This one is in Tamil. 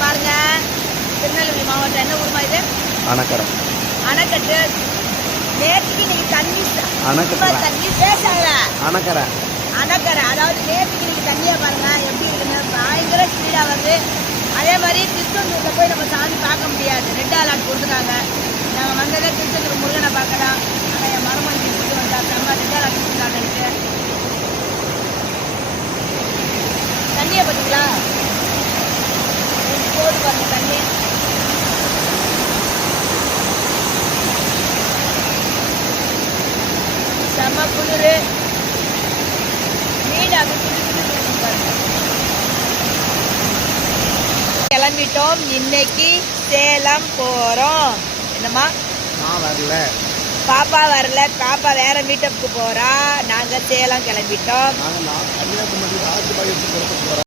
மாவட்டம் பாருங்க, திருநெல்வேலி மாவட்டம். என்ன ஊருமா இது? அணக்கரை. அணைக்கட்டு. நேற்றுக்கு இன்னைக்கு தண்ணி தண்ணி பேசாத. அணக்கரை. அணைக்கரை. அதாவது நேற்றுக்கு இன்னைக்கு தண்ணியா பாருங்க எப்படி இருக்குன்னு. பயங்கர ஸ்பீடா வருது. அதே மாதிரி திருச்செந்தூர்ல போய் நம்ம சாமி பார்க்க முடியாது. ரெட் அலர்ட் கொடுத்துட்டாங்க. நாங்கள் வந்ததே திருச்செந்தூர் முருகனை பார்க்க தான். ஆனால் என் மருமகன் கூப்பிட்டு வந்தாங்க. நம்ம ரெட் அலர்ட் கொடுத்துட்டாங்க. தண்ணியை பார்த்தீங்களா? போது பாருங்க தண்ணி. செம்ம குளிர். வீடு அது கிளம்பிட்டோம். இன்னைக்கு சேலம் போறோம். என்னம்மா? நான் வரல. பாப்பா வரல. பாப்பா வேற மீட்டப்புக்கு போறா. நாங்க சேலம் கிளம்பிட்டோம். கன்னியாகுமரி ராஜபாளையத்துக்கு போறோம்.